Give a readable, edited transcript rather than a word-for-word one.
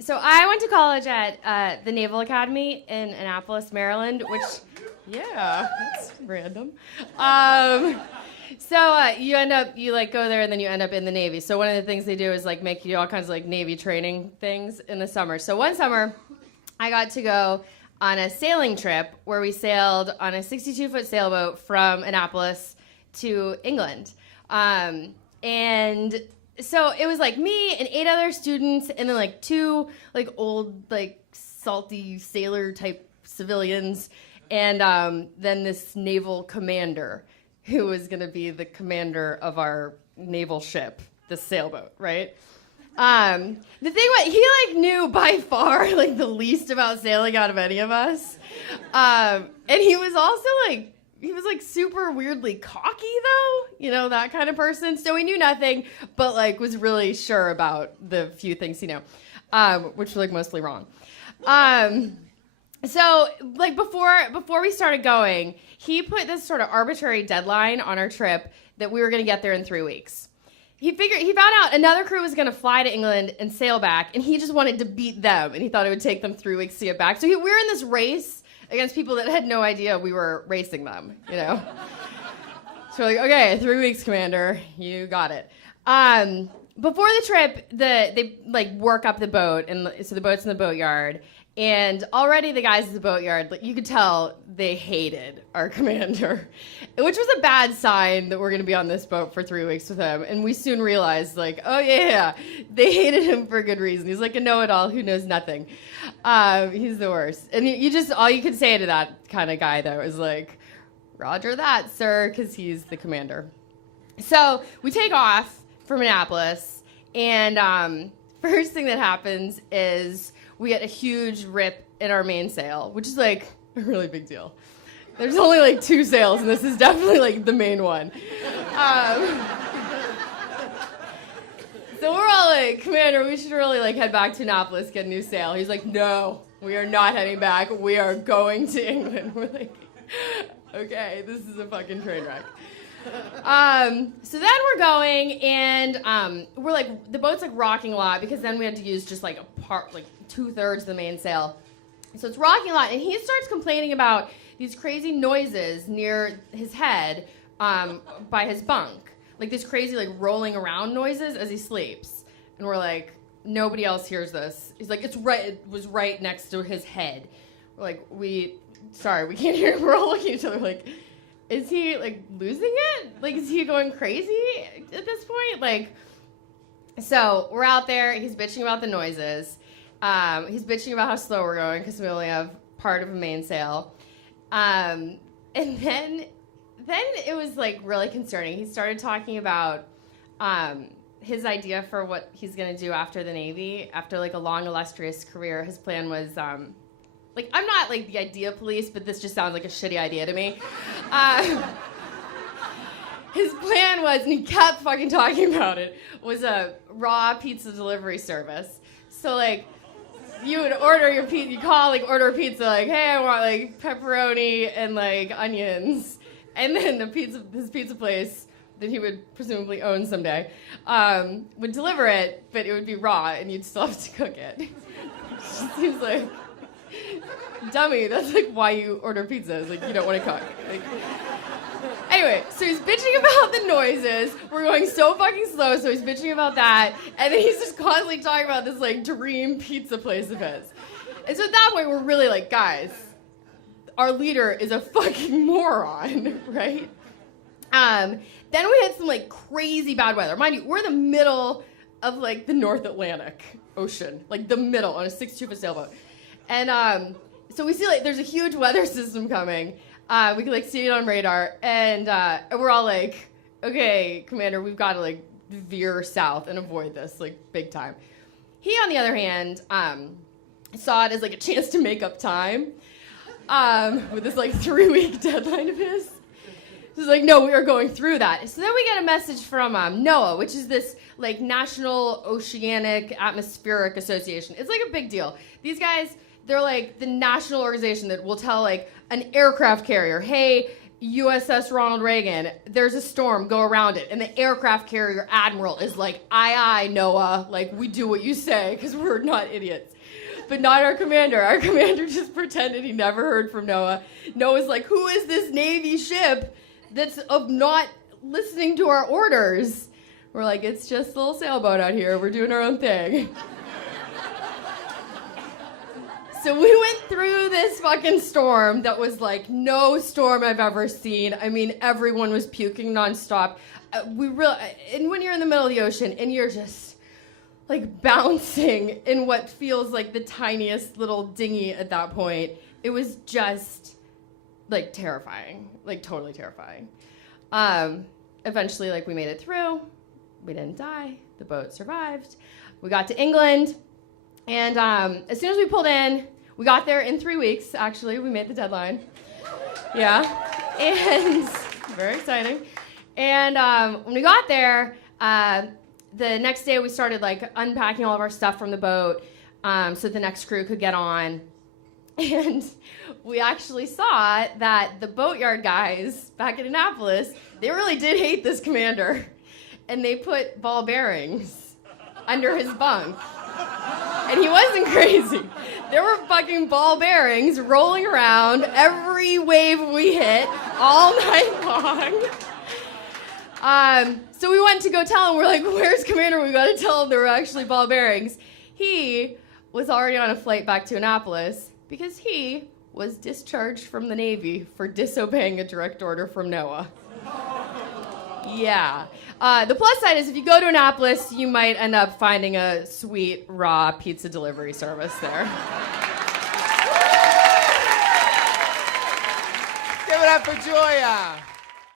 So I went to college at the Naval Academy in Annapolis, Maryland, which, yeah, that's random. You like go there and then you end up in the Navy. So one of the things they do is like make you do all kinds of like Navy training things in the summer. So one summer, I got to go on a sailing trip where we sailed on a 62-foot sailboat from Annapolis to England. And so it was like me and 8 other students and then like 2 like old like salty sailor type civilians and then this naval commander who was going to be the commander of our naval ship, the sailboat, right? The thing was, he like knew by far like the least about sailing out of any of us, and he was also like super weirdly cocky though, you know, that kind of person. So he knew nothing, but like was really sure about the few things he knew, which was like mostly wrong. So like before we started going, he put this sort of arbitrary deadline on our trip that we were going to get there in 3 weeks. He found out another crew was going to fly to England and sail back, and he just wanted to beat them, and he thought it would take them 3 weeks to get back. So we were in this race against people that had no idea we were racing them, you know? So we're like, okay, 3 weeks, Commander, you got it. Before the trip, they like work up the boat, and so the boat's in the boatyard, and already the guys at the boatyard, like, you could tell they hated our commander, which was a bad sign that we're going to be on this boat for 3 weeks with him. And we soon realized, like, oh, yeah, they hated him for good reason. He's like a know-it-all who knows nothing. He's the worst. And all you could say to that kind of guy, though, is like, Roger that, sir, because he's the commander. So we take off from Annapolis, and first thing that happens is we get a huge rip in our mainsail, which is like a really big deal. There's only like 2 sails, and this is definitely like the main one. So we're all like, Commander, we should really like head back to Annapolis, get a new sail. He's like, no, we are not heading back. We are going to England. We're like, okay, this is a fucking train wreck. So then we're going, and we're like, the boat's like rocking a lot because then we had to use just like a part, like 2/3 of the mainsail. So it's rocking a lot, and he starts complaining about these crazy noises near his head by his bunk. Like these crazy like rolling around noises as he sleeps. And we're like, nobody else hears this. He's like, it was right next to his head. We're like, we can't hear him. We're all looking at each other like, is he like losing it? Like, is he going crazy at this point? Like, so we're out there. He's bitching about the noises. He's bitching about how slow we're going because we only have part of a mainsail. And then it was like really concerning. He started talking about his idea for what he's going to do after the Navy, after like a long, illustrious career. His plan was, like, I'm not like the idea police, but this just sounds like a shitty idea to me. His plan was, and he kept fucking talking about it, was a raw pizza delivery service. So like, you would order your pizza, you call, like, order a pizza, like, hey, I want, like, pepperoni and, like, onions. And then his pizza place that he would presumably own someday, would deliver it, but it would be raw, and you'd still have to cook it. It just seems like, dummy, that's, like, why you order pizza, is, like, you don't want to cook. Like, anyway, so he's bitching about the noises. We're going so fucking slow, so he's bitching about that. And then he's just constantly talking about this, like, dream pizza place of his. And so at that point, we're really like, guys, our leader is a fucking moron, right? Then we had some, like, crazy bad weather. Mind you, we're in the middle of, like, the North Atlantic Ocean. Like, the middle on a 62-foot sailboat. And so we see, like, there's a huge weather system coming. We could, like, see it on radar, and we're all like, okay, Commander, we've got to, like, veer south and avoid this, like, big time. He, on the other hand, saw it as, like, a chance to make up time with this, like, 3-week deadline of his. He's like, no, we are going through that. So then we get a message from NOAA, which is this, like, National Oceanic Atmospheric Association. It's, like, a big deal. These guys, they're, like, the national organization that will tell, like, an aircraft carrier, hey, USS Ronald Reagan, there's a storm, go around it. And the aircraft carrier admiral is like, aye, aye, Noah. Like, we do what you say, because we're not idiots. But not our commander. Our commander just pretended he never heard from Noah. Noah's like, who is this Navy ship that's of not listening to our orders? We're like, it's just a little sailboat out here. We're doing our own thing. So we went through this fucking storm that was like no storm I've ever seen. I mean, everyone was puking nonstop. And when you're in the middle of the ocean and you're just like bouncing in what feels like the tiniest little dinghy at that point, it was just like terrifying, like totally terrifying. Eventually, like we made it through. We didn't die. The boat survived. We got to England. And as soon as we pulled in, we got there in 3 weeks, actually. We made the deadline. Yeah. And very exciting. And when we got there, the next day we started like unpacking all of our stuff from the boat so the next crew could get on. And we actually saw that the boatyard guys back in Annapolis, they really did hate this commander. And they put ball bearings under his bunk. And he wasn't crazy. There were fucking ball bearings rolling around every wave we hit all night long. So we went to go tell him. We're like, where's Commander? We got to tell him there were actually ball bearings. He was already on a flight back to Annapolis because he was discharged from the Navy for disobeying a direct order from NOAA. Yeah. The plus side is if you go to Annapolis, you might end up finding a sweet, raw pizza delivery service there. Give it up for Joya.